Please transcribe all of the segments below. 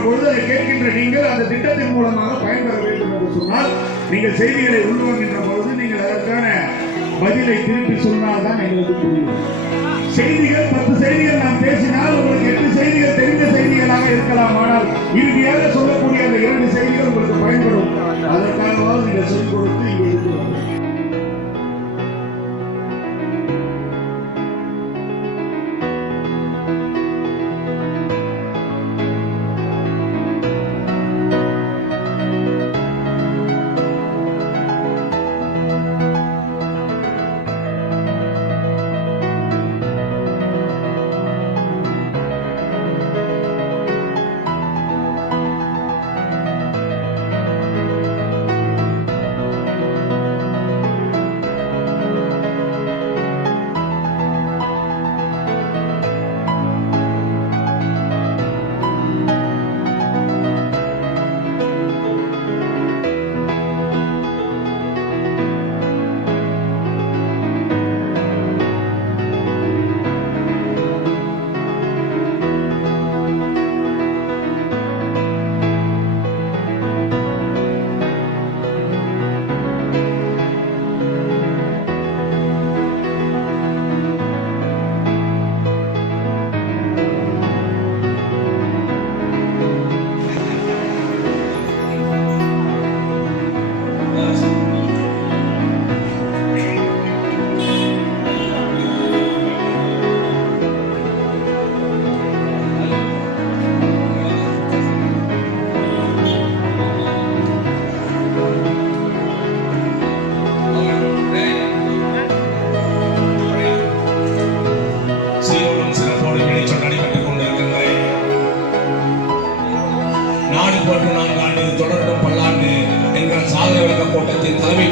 பொழுது அதை கேட்கின்ற நீங்கள் அந்த திட்டத்தின் மூலமாக பயன்பெற வேண்டும் என்று சொன்னால் நீங்கள் செய்திகளை உள்வாங்கின்ற பொழுது நீங்கள் அதற்கான பதிலை திருப்பி சொன்னால் தான் எங்களுக்கு புரியும். செய்திகள் பத்து செய்திகள் நாம் பேசினால் உங்களுக்கு எட்டு செய்திகள் தெரிந்த செய்திகளாக இருக்கலாம். ஆனால் இறுதியாக சொல்லக்கூடிய அந்த இரண்டு செய்திகள் உங்களுக்கு பயன்படும். அதற்காகவாவது நீங்கள் சொல்லிக் கொடுத்து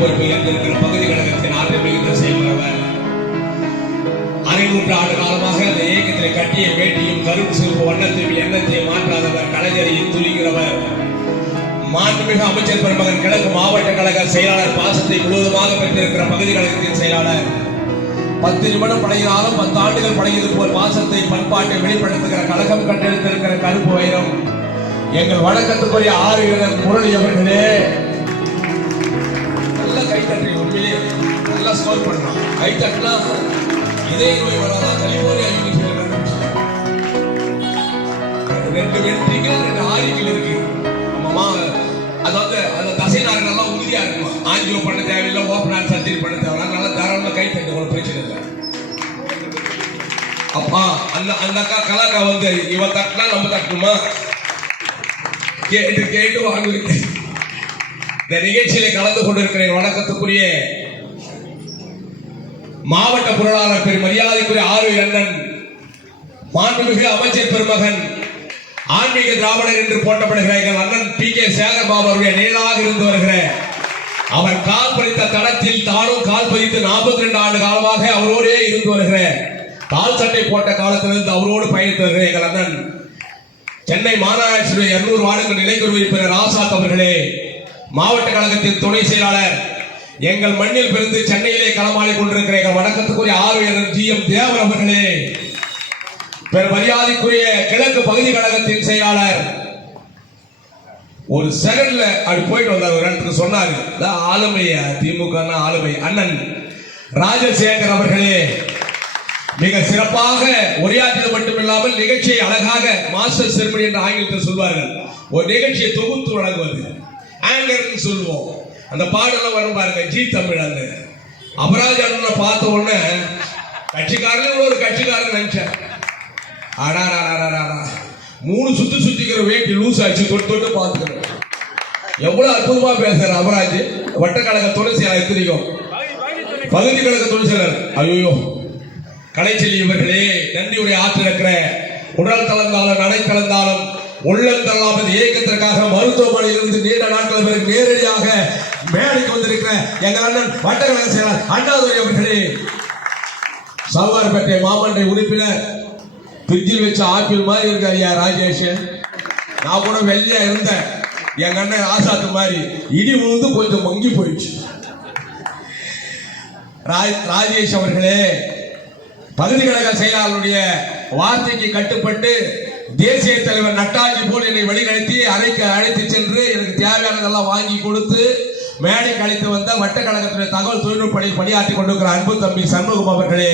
பொறுப்பு ஏற்றிருக்கிற பகுதி கழகத்தின் ஆற்றல் மிகுந்த செய்கிறவர் ஆண்டு காலமாக அந்த இயக்கத்தில் கட்டிய வேட்டியும் கருப்பு சிவப்பு வண்ணத்தையும் எண்ணத்தையும் மாற்றாதவர் கலைஞரையும் துணிகிறவர் மாண்புமிகு அமைச்சர் பெருமகன் கிழக்கு மாவட்ட கழக செயலாளர் பாசத்தை முழுவதுமாக பெற்றிருக்கிற பகுதி கழகத்தின் செயலாளர். பத்து நிமிடம் பழகினாலும் பத்து ஆண்டுகள் பழகியது போல் பாசத்தை பண்பாட்டை வெளிப்படுத்துகிற கழகம் கண்டெடுத்திருக்கிற கருப்பு வைரம். எங்கள் வணக்கத்துக்குரிய ஆறு வீரர் முரளி அவர்களே நல்லா ஸ்கோர் பண்ணலாம் கைத்தட்டினா இதே நோய் வராதா கலிபோர்னியா யூனிவர்சிட்டியில் ரெண்டு வெற்றிகள் ரெண்டு ஆரிகள் இருக்கு. நம்ம அதாவது அந்த தசை நார்கள் எல்லாம் உறுதியா இருக்குமா ஆஞ்சியோ பண்ண தேவையில்லை ஓப்பன் சர்ஜரி பண்ண தேவையில்லை. நல்லா தாராளமாக கை தட்டு ஒரு பிரச்சனை இல்லை. அப்பா அந்த அந்த அக்கா கலாக்கா வந்து இவ தட்டினா நம்ம தட்டணுமா? கேட்டு கேட்டு வாங்குவீங்க இந்த நிகழ்ச்சியில கலந்து கொண்டிருக்கிறேன் வணக்கத்துக்குரிய மாவட்ட பொருளாளர் பெரும் மரியாதைக்குரிய ஆர்வி அண்ணன் மாண்புமிகு அமைச்சர் பெருமகன் ஆன்மீக திராவிடர் என்று போட்டப்படுகிற எங்கள் அண்ணன் பி கே சேகர்பாபு அவருடைய நிழலாக இருந்து வருகிற அவர் கால் பதித்த தடத்தில் தானும் கால் பதித்து நாற்பத்தி ரெண்டு ஆண்டு காலமாக அவரோடே இருந்து வருகிற கால் சட்டை போட்ட காலத்திலிருந்து அவரோடு பயணித்து வருகிற எங்கள் அண்ணன் சென்னை மாநகராட்சியுடைய இருநூறு வார்டுக்கு நிலைக்குழு உறுப்பினர் ஆசாத் அவர்களே மாவட்ட கழகத்தின் துணை செயலாளர் எங்கள் மண்ணில் பிறந்து சென்னையிலே களமாடி கொண்டிருக்கிற எங்கள் வணக்கத்துக்குரிய ஆர்வலர் ஜி எம் தேவர் அவர்களே பெரு மரியாதைக்குரிய கிழக்கு பகுதி கழகத்தின் செயலாளர் ஒரு செகண்ட்ல அப்படி போயிட்டு வந்தார் ஒரு இடத்துக்கு சொன்னாரு. ஆளுமைய திமுக ஆளுமை அண்ணன் ராஜசேகர் அவர்களே மிக சிறப்பாக உரையாற்றியது மட்டுமில்லாமல் நிகழ்ச்சியை அழகாக மாஸ்டர் செருமனி என்ற ஆங்கிலத்தில் சொல்வார்கள். ஒரு நிகழ்ச்சியை தொகுத்து வழங்குவது ஆங்கர்னு சொல்லுவோம். அந்த பாடலாம் வரும் பாருங்க ஜி தமிழ் அந்த. அபராஜ் பார்த்த உடனே கட்சிக்காரன் ஒரு கட்சிக்காரன் நினைச்சேன். அடாடாடாடாடா. மூணு சுத்து சுத்திக்கிற வேட்டி லூஸ் ஆச்சு தொட்டு தொட்டு பார்த்துக்கிறேன். எவ்வளவு அற்புதமா பேசுற அபராஜ். வட்டக்கழக துணை செயலாளர் எத்தனைக்கும் பகுதி கழக துணை செயலர். ஐயோ கலைச்செல்லி இவர்களே நன்றியுடைய ஆற்றிருக்கிற உடல் கலந்தாலும் நடை கலந்தாலும் உள்ளம் தள்ளாமல் இயக்கத்திற்காக மருத்துவமனையில் இருந்து நீண்ட நாட்கள் நேரடி எங்கள் அண்ணன் வட்டக்கழக செயலர் அண்ணாதுரை அவர்களே. சவுகார்பேட்டை மாமண்டை உறுப்பினர் பிரிட்ஜில் வச்ச ஆப்பிள் மாதிரி இருக்கார் ஐயா ராஜேஷ். நான் கூட வெள்ளையா இருந்தேன். எங்க அண்ணன் ஆசாத்து மாதிரி இடி விழுந்து கொஞ்சம் மங்கி போயிடுச்சு. ராஜ்- ராஜேஷ் அவர்களே பகுதி கழக செயலாளருடைய வார்த்தைக்கு கட்டுப்பட்டு தேசிய தலைவர் நட்டாஜி போல் என்னை வழிநடத்தி அழைக்க அழைத்து சென்று எனக்கு தேவையானதெல்லாம் வாங்கி கொடுத்து மேடை கழித்து வந்த வட்டக்கழகத்துடைய தகவல் தொழில்நுட்ப பணியாற்றி கொண்டிருக்கிற அன்பு தம்பி சண்முகம் அவர்களே